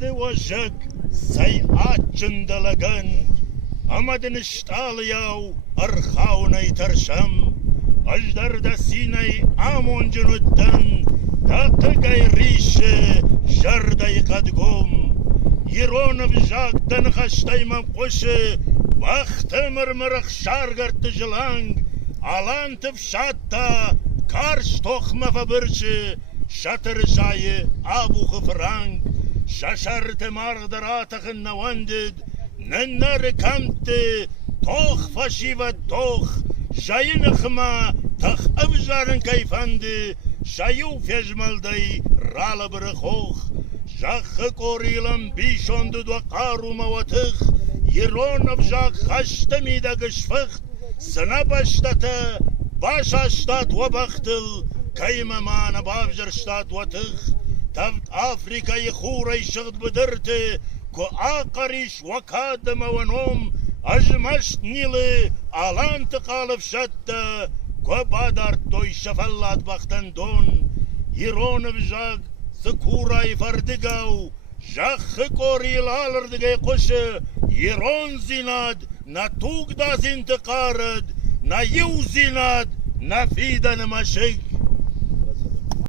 وشق سيئات جندلقن أمد نشتالياو أرخاوني ترشم أجدر دسيني آمون جنودن دقيقي ريش جردي قد قوم يرون بجاق دنخشتي ممقوش وقت مرمرخ شارغر تجلانگ آلان تفشاتا کارش تخمه فبرش شتر جای آبو خفرانگ ششرت مارغدراتخ نواندد ننر کمت توخ فشی و توخ جای نخما تخ ابجارن کیفند شایو فجمل دی رال برخوخ جاخ کوریلم بیشوند و قارو موتخ يرون بجاك خشتمي دا قشفخت سنبشتت باشاشتات وبختل كيما مانا بافجرشتات وتخ تفت أفريكا يخوري شغد بدرتي كو آقريش وكادم ونوم أجمشت نيلي آلان تقالف شتا كو بادار توي شفلات بختن دون يرون بجاك سكوراي فردقاو جخ كوريل آلردقاي قش يرون زيناد نتوق دا زنتقارد نا يوزيناد نفيدا نمشق